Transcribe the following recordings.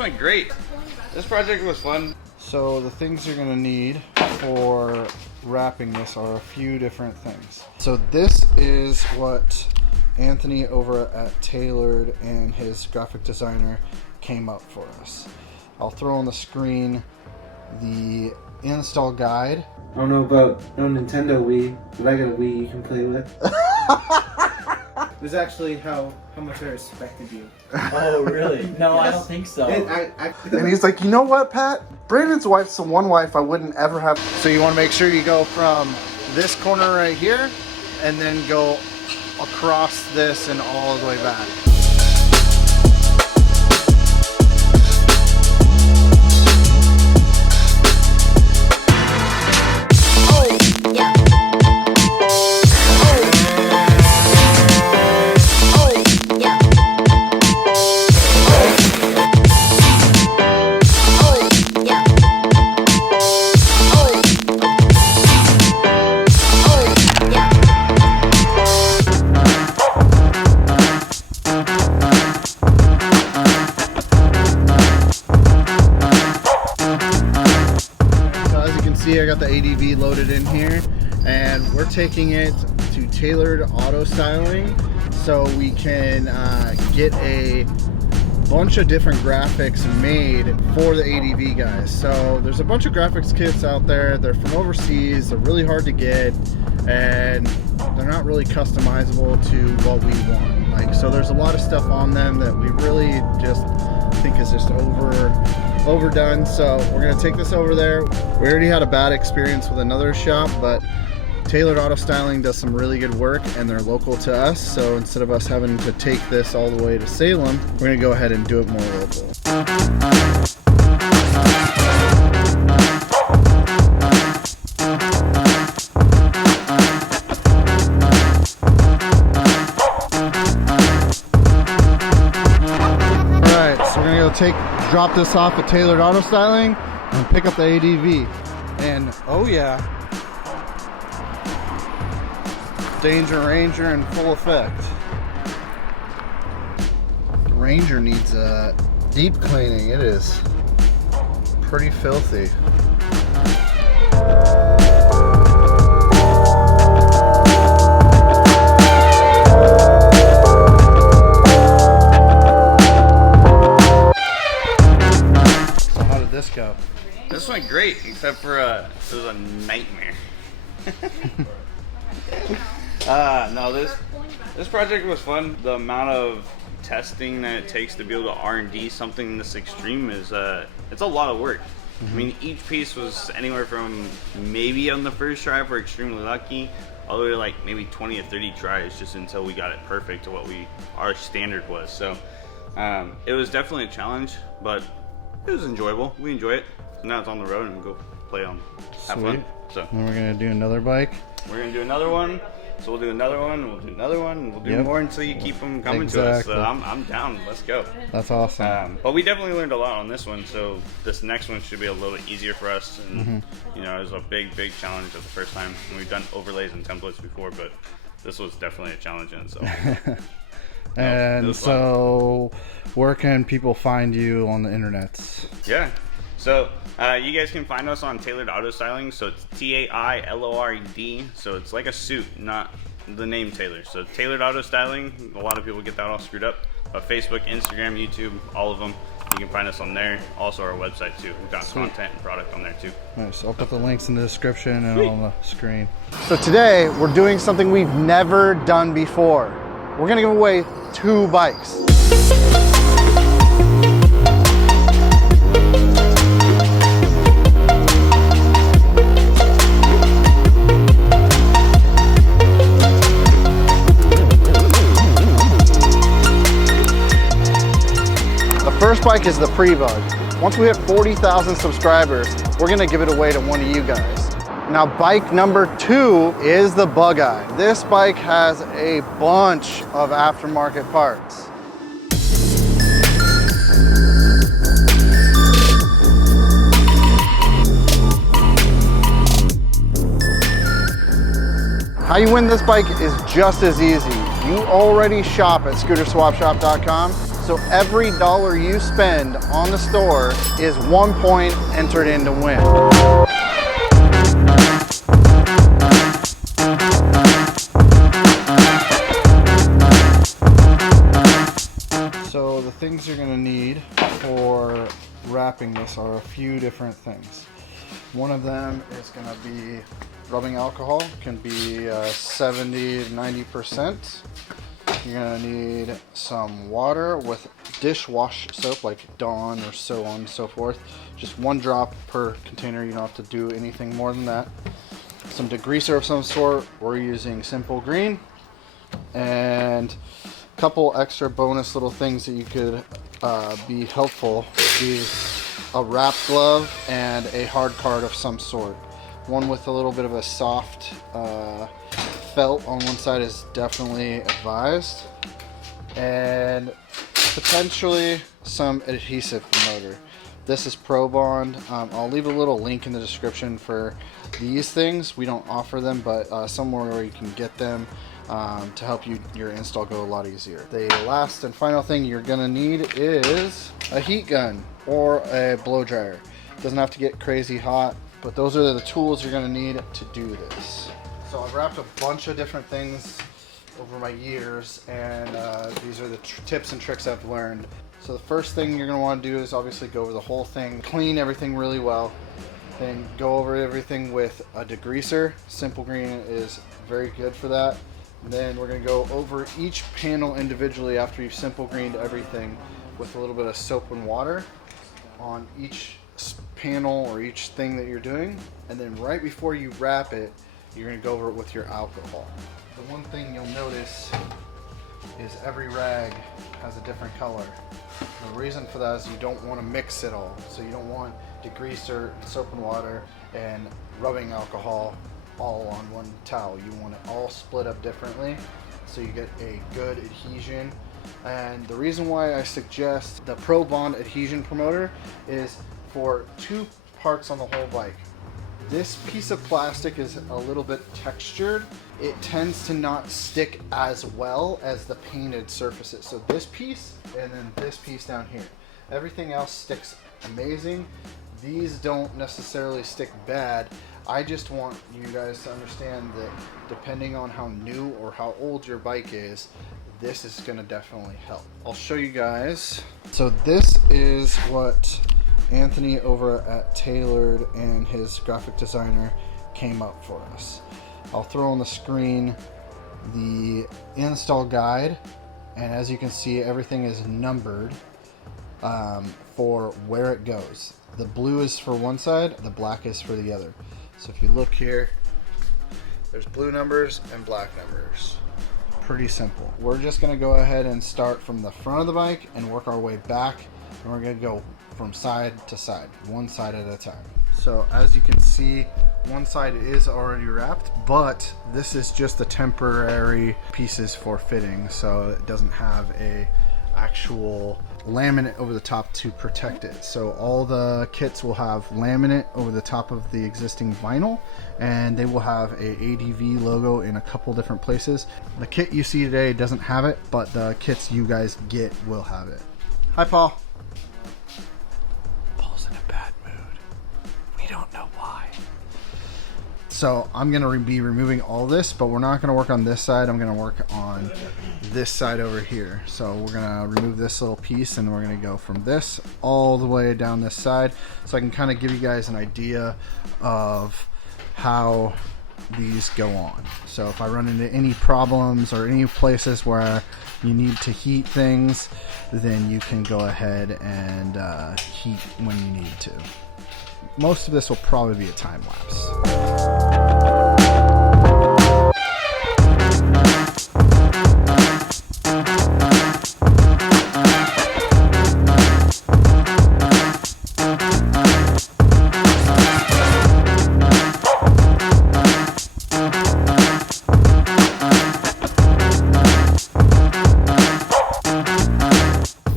went great. This project was fun. So the things you're gonna need for wrapping this are a few different things. So this is what Anthony over at Tailored and his graphic designer came up for us. I'll throw on the screen the install guide. I don't know about no Nintendo Wii, but I got a Wii you can play with. It was actually how much I respected you. Oh, really? No, yes. I don't think so. And he's like, you know what, Pat? Brandon's wife's the one wife I wouldn't ever have. So you want to make sure you go from this corner right here and then go across this and all the way back. I got the ADV loaded in here, and we're taking it to Tailored Auto Styling so we can get a bunch of different graphics made for the ADV guys. So there's a bunch of graphics kits out there. They're from overseas, they're really hard to get, and they're not really customizable to what we want. Like, so there's a lot of stuff on them that we really just think is just overdone. So we're gonna take this over there. We already had a bad experience with another shop, but Tailored Auto Styling does some really good work and they're local to us. So instead of us having to take this all the way to Salem, we're gonna go ahead and do it more local. Drop this off at Tailored Auto Styling and pick up the ADV. And oh yeah, Danger Ranger in full effect. The Ranger needs a deep cleaning. It is pretty filthy. Go. This went great, except for it was a nightmare. No, this project was fun. The amount of testing that it takes to be able to R&D something this extreme is it's a lot of work. I mean, each piece was anywhere from maybe on the first try if we're extremely lucky, all the way to like maybe 20 or 30 tries just until we got it perfect to what our standard was. So it was definitely a challenge, but it was enjoyable. We enjoy it. So now it's on the road and we'll go play on. Have fun. So then we're gonna do another bike. We're gonna do another one. So we'll do another one. We'll do another one. And we'll do more until you keep them coming to us. So I'm down. Let's go. That's awesome. But we definitely learned a lot on this one. So this next one should be a little bit easier for us. And you know, it was a big challenge at the first time. And we've done overlays and templates before, but this was definitely a challenge in itself. And so where can people find you on the internet? Yeah, so you guys can find us on Tailored Auto Styling. So it's TAILORD. So it's like a suit, not the name Taylor. So Tailored Auto Styling. A lot of people get that all screwed up. But Facebook, Instagram, YouTube, all of them. You can find us on there. Also our website too. We've got content and product on there too. Nice. I'll put the links in the description and on the screen. So today we're doing something we've never done before. We're gonna give away 2 bikes. The first bike is the Pre-Bug. Once we hit 40,000 subscribers, we're gonna give it away to one of you guys. Now bike number 2 is the Bug-Eye. This bike has a bunch of aftermarket parts. How you win this bike is just as easy. You already shop at Scooterswapshop.com, so So every dollar you spend on the store is 1 point entered in to win. So the things you're gonna need for wrapping this are a few different things. One of them is gonna be rubbing alcohol, can be 70 to 90%. You're gonna need some water with dishwash soap like Dawn or so on and so forth. Just 1 drop per container, you don't have to do anything more than that. Some degreaser of some sort, we're using Simple Green. And a couple extra bonus little things that you could be helpful is a wrap glove and a hard card of some sort. One with a little bit of a soft felt on one side is definitely advised, and potentially some adhesive promoter. This is Pro Bond. I'll leave a little link in the description for these things. We don't offer them, but somewhere where you can get them to help your install go a lot easier. The last and final thing you're gonna need is a heat gun or a blow dryer. Doesn't have to get crazy hot, but those are the tools you're gonna need to do this. So I've wrapped a bunch of different things over my years, and these are the tips and tricks I've learned. So the first thing you're gonna wanna do is obviously go over the whole thing, clean everything really well, then go over everything with a degreaser. Simple Green is very good for that. And then we're gonna go over each panel individually after you've Simple Greened everything with a little bit of soap and water on each panel or each thing that you're doing. And then right before you wrap it, you're gonna go over it with your alcohol. The one thing you'll notice is every rag has a different color. The reason for that is you don't want to mix it all. So you don't want degreaser, soap and water, and rubbing alcohol all on one towel. You want it all split up differently so you get a good adhesion. And the reason why I suggest the Pro Bond adhesion promoter is for 2 parts on the whole bike. This piece of plastic is a little bit textured. It tends to not stick as well as the painted surfaces. So this piece and then this piece down here. Everything else sticks amazing. These don't necessarily stick bad. I just want you guys to understand that depending on how new or how old your bike is, this is gonna definitely help. I'll show you guys. So this is what Anthony over at Tailored and his graphic designer came up for us. I'll throw on the screen the install guide, and as you can see, everything is numbered for where it goes. The blue is for one side, the black is for the other. So if you look here, there's blue numbers and black numbers. Pretty simple. We're just gonna go ahead and start from the front of the bike and work our way back, and we're gonna go from side to side, one side at a time. So as you can see, one side is already wrapped, but this is just the temporary pieces for fitting, so it doesn't have a actual laminate over the top to protect it. So all the kits will have laminate over the top of the existing vinyl, and they will have a ADV logo in a couple different places. The kit you see today doesn't have it, but the kits you guys get will have it. Hi, Paul. Don't know why. So I'm gonna be removing all this, but we're not gonna work on this side. I'm gonna work on this side over here. So we're gonna remove this little piece, and we're gonna go from this all the way down this side, so I can kind of give you guys an idea of how these go on. So if I run into any problems or any places where you need to heat things, then you can go ahead and heat when you need to. Most of this will probably be a time lapse.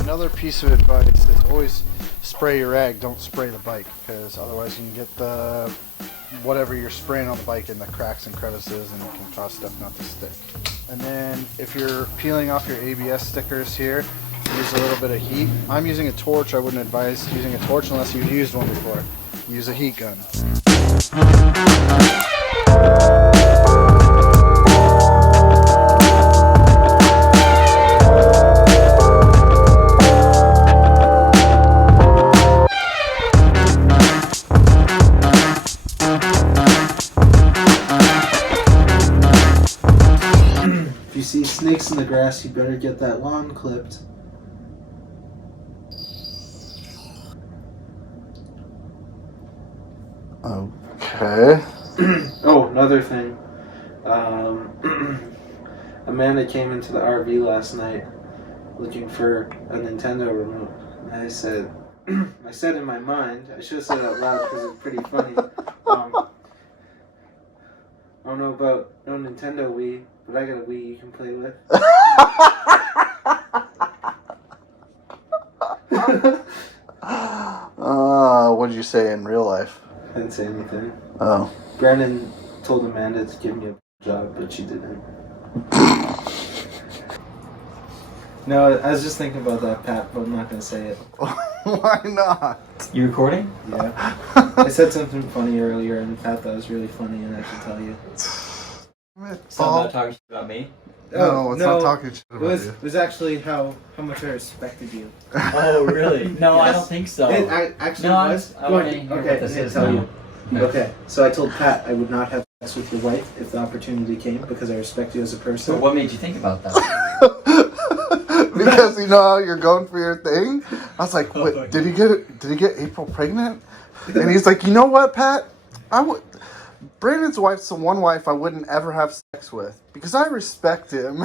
Another piece of advice is always spray your rag, don't spray the bike, because otherwise you can get the whatever you're spraying on the bike in the cracks and crevices, and it can cause stuff not to stick. And then if you're peeling off your ABS stickers here, use a little bit of heat. I'm using a torch. I wouldn't advise using a torch unless you've used one before. Use a heat gun. If you see snakes in the grass, you better get that lawn clipped. Okay. Oh, another thing. Amanda came into the RV last night looking for a Nintendo remote. And I said in my mind, I should have said it out loud because it's pretty funny. I don't know about no Nintendo Wii, but I got a Wii you can play with. What did you say in real life? I didn't say anything. Oh. Brandon told Amanda to give me a job, but she didn't. No, I was just thinking about that, Pat, but I'm not going to say it. Why not? You recording? Yeah. I said something funny earlier, and Pat thought it was really funny, and I should tell you. So I'm not talking about me? No, it's not talking shit about you. It was actually how much I respected you. Oh, really? No, Yes. I don't think so. It actually No, was. I want to hear Okay, what this I'm gonna is tell now. you. Okay, so I told Pat I would not have sex with your wife if the opportunity came because I respect you as a person. So what made you think about that? Because you know how you're going for your thing. I was like, wait, did he get April pregnant? And he's like, you know what, Pat? Brandon's wife's the one wife I wouldn't ever have sex with because I respect him.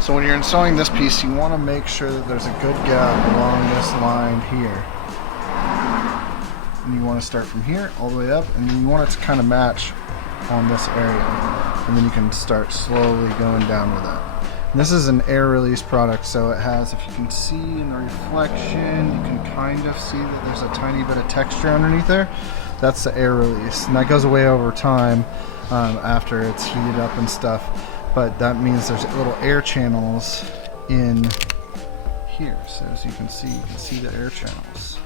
So when you're installing this piece, you want to make sure that there's a good gap along this line here. And you want to start from here all the way up, and then you want it to kind of match on this area. And then you can start slowly going down with that. And this is an air release product, so it has, if you can see in the reflection, you can kind of see that there's a tiny bit of texture underneath there. That's the air release, and that goes away over time after it's heated up and stuff. But that means there's little air channels in here. So as you can see the air channels.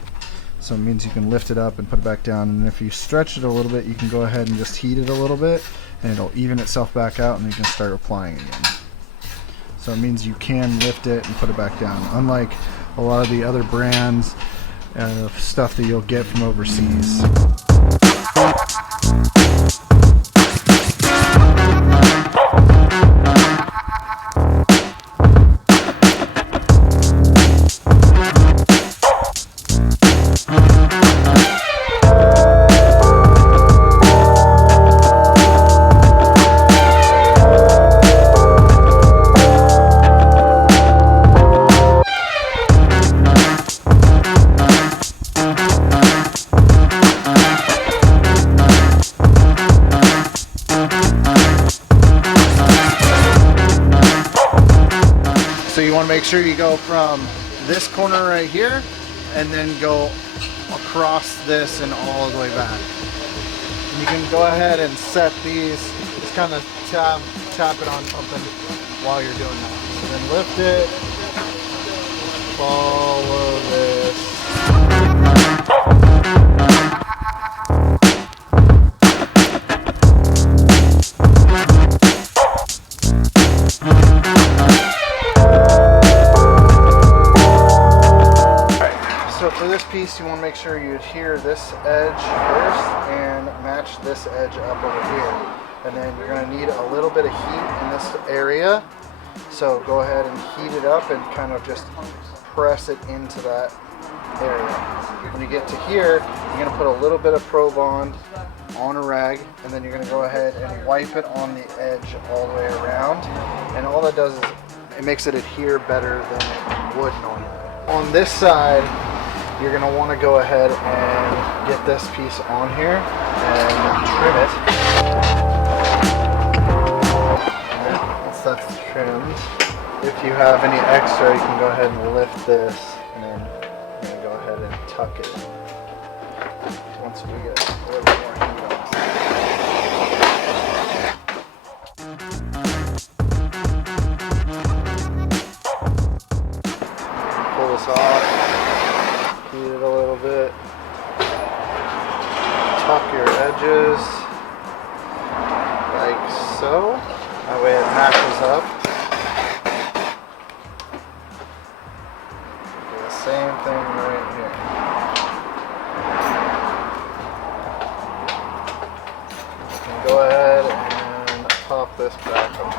So it means you can lift it up and put it back down, and if you stretch it a little bit, you can go ahead and just heat it a little bit, and it'll even itself back out, and you can start applying again. So it means you can lift it and put it back down, unlike a lot of the other brands of stuff that you'll get from overseas. Make sure you go from this corner right here and then go across this and all the way back. And you can go ahead and set these, just kind of tap it on something while you're doing that. And then lift it, follow this. Piece, you want to make sure you adhere this edge first and match this edge up over here, and then you're going to need a little bit of heat in this area, so go ahead and heat it up and kind of just press it into that area. When you get to here, you're going to put a little bit of Pro Bond on a rag, and then you're going to go ahead and wipe it on the edge all the way around, and all that does is it makes it adhere better than it would normally. On this side, you're going to want to go ahead and get this piece on here and trim it. Once that's trimmed, if you have any extra, you can go ahead and lift this, and then you're going to go ahead and tuck it once we get a little bit more heat on. pop your edges like so. That way it matches up. Do the same thing right here. You can go ahead and pop this back on.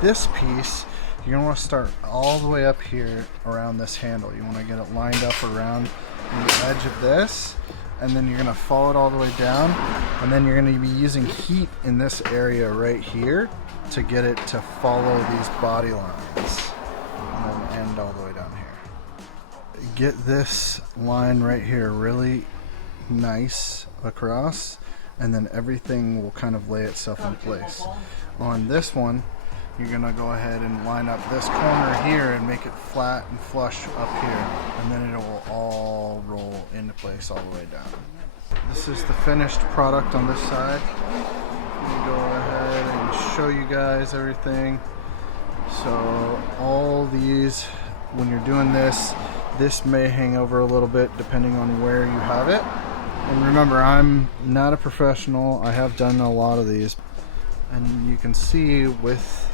This piece, you're going to want to start all the way up here around this handle. You want to get it lined up around the edge of this, and then you're going to follow it all the way down, and then you're going to be using heat in this area right here to get it to follow these body lines and then end all the way down here. Get this line right here really nice across, and then everything will kind of lay itself in place. On this one, you're gonna go ahead and line up this corner here and make it flat and flush up here, and then it will all roll into place all the way down. This is the finished product on this side. Let me go ahead and show you guys everything. So all these, when you're doing this may hang over a little bit depending on where you have it. And remember, I'm not a professional. I have done a lot of these, and you can see with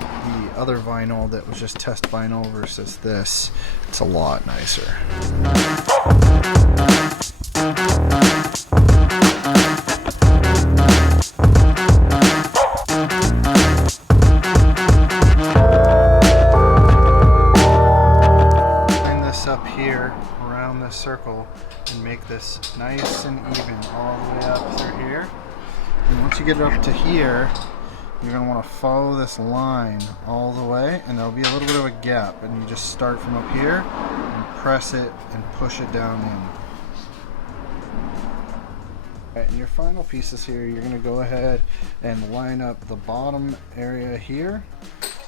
the other vinyl that was just test vinyl versus this, it's a lot nicer. Line this up here around this circle and make this nice and even all the way up through here. And once you get it up to here, you're going to want to follow this line all the way, and there'll be a little bit of a gap, and you just start from up here and press it and push it down in. Alright, and your final pieces here, you're going to go ahead and line up the bottom area here,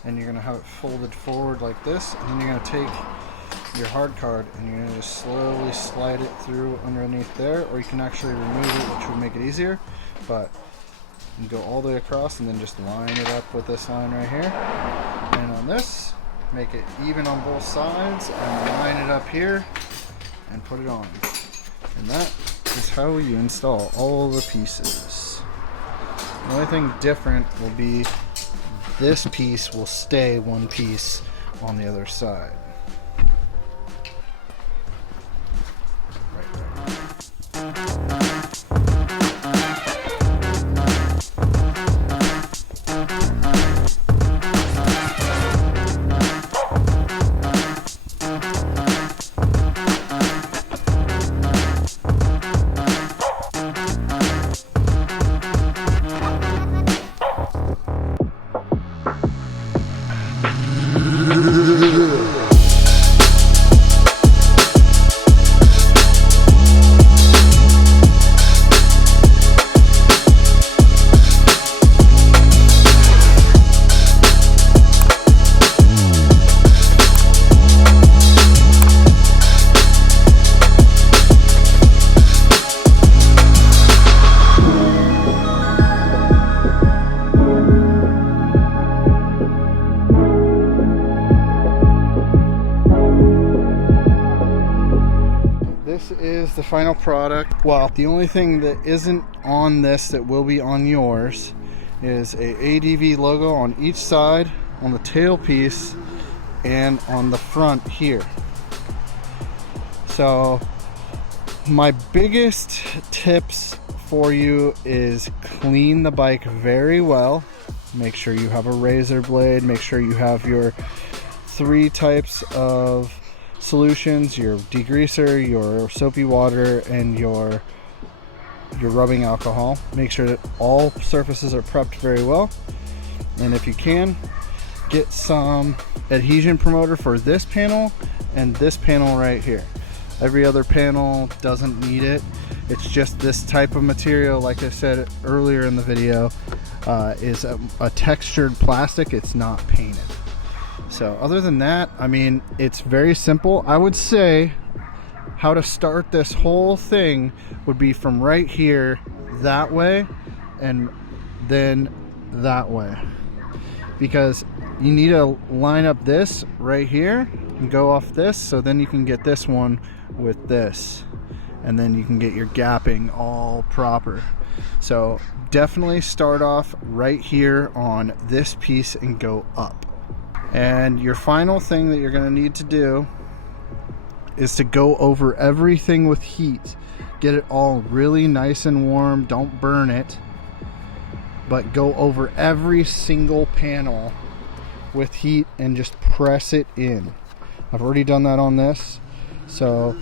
and you're going to have it folded forward like this, and then you're going to take your hard card and you're going to just slowly slide it through underneath there, or you can actually remove it, which will make it easier, but and go all the way across and then just line it up with this line right here. And on this, make it even on both sides and line it up here and put it on. And that is how you install all the pieces. The only thing different will be this piece will stay one piece on the other side. This is the final product. Well, the only thing that isn't on this that will be on yours is a ADV logo on each side, on the tail piece, and on the front here. So my biggest tips for you is clean the bike very well. Make sure you have a razor blade, make sure you have your 3 types of solutions, your degreaser, your soapy water, and your rubbing alcohol. Make sure that all surfaces are prepped very well, and if you can, get some adhesion promoter for this panel and this panel right here. Every other panel doesn't need it. It's just this type of material, like I said earlier in the video, is a textured plastic. It's not painted. So other than that, I mean, it's very simple. I would say how to start this whole thing would be from right here that way and then that way, because you need to line up this right here and go off this, so then you can get this one with this, and then you can get your gapping all proper. So definitely start off right here on this piece and go up. And your final thing that you're going to need to do is to go over everything with heat. Get it all really nice and warm. Don't burn it, but go over every single panel with heat and just press it in. I've already done that on this. So,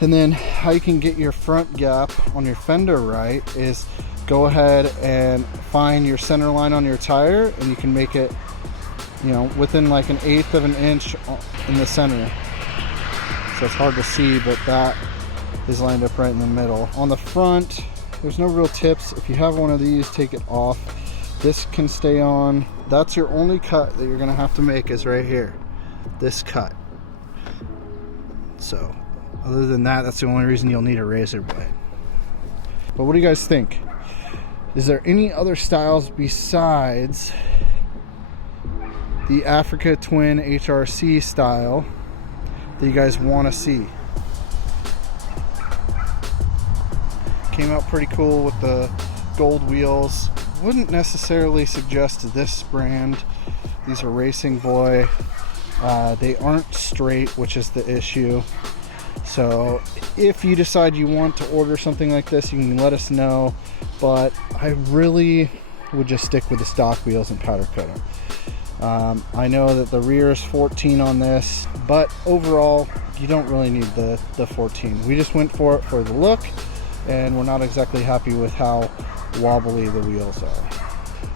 and then how you can get your front gap on your fender right is go ahead and find your center line on your tire, and you can make it, you know, within like 1/8 of an inch in the center. So it's hard to see, but that is lined up right in the middle. On the front, there's no real tips. If you have one of these, take it off. This can stay on. That's your only cut that you're gonna have to make, is right here, this cut. So other than that, that's the only reason you'll need a razor blade. But what do you guys think? Is there any other styles besides the Africa Twin HRC style that you guys want to see? Came out pretty cool with the gold wheels. Wouldn't necessarily suggest this brand. These are Racing Boy. They aren't straight, which is the issue. So if you decide you want to order something like this, you can let us know, but I really would just stick with the stock wheels and powder coat them. I know that the rear is 14 on this, but overall you don't really need the 14. We just went for it for the look, and we're not exactly happy with how wobbly the wheels are,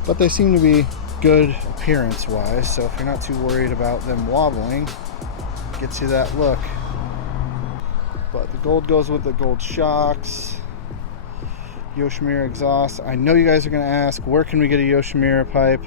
but they seem to be good appearance wise. So if you're not too worried about them wobbling, gets you that look. But the gold goes with the gold shocks. Yoshimura exhaust. I know you guys are going to ask, where can we get a Yoshimura pipe?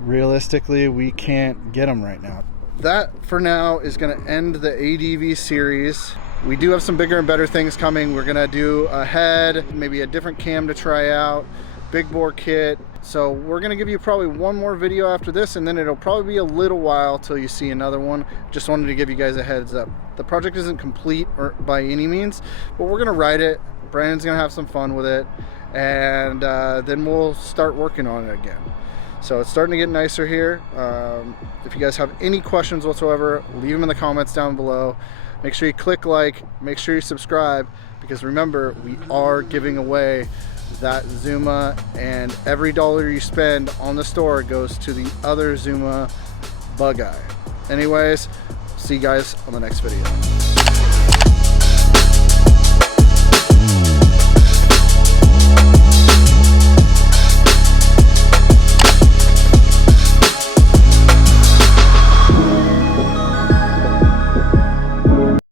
Realistically, we can't get them right now. That for now is going to end the ADV series. We do have some bigger and better things coming. We're going to do a head, maybe a different cam to try out, big bore kit. So we're going to give you probably one more video after this, and then it'll probably be a little while till you see another one. Just wanted to give you guys a heads up. The project isn't complete or by any means, but we're going to ride it. Brandon's going to have some fun with it, and then we'll start working on it again. So it's starting to get nicer here. If you guys have any questions whatsoever, leave them in the comments down below. Make sure you click like, make sure you subscribe, because remember, we are giving away that Zuma, and every dollar you spend on the store goes to the other Zuma bug eye. Anyways, see you guys on the next video.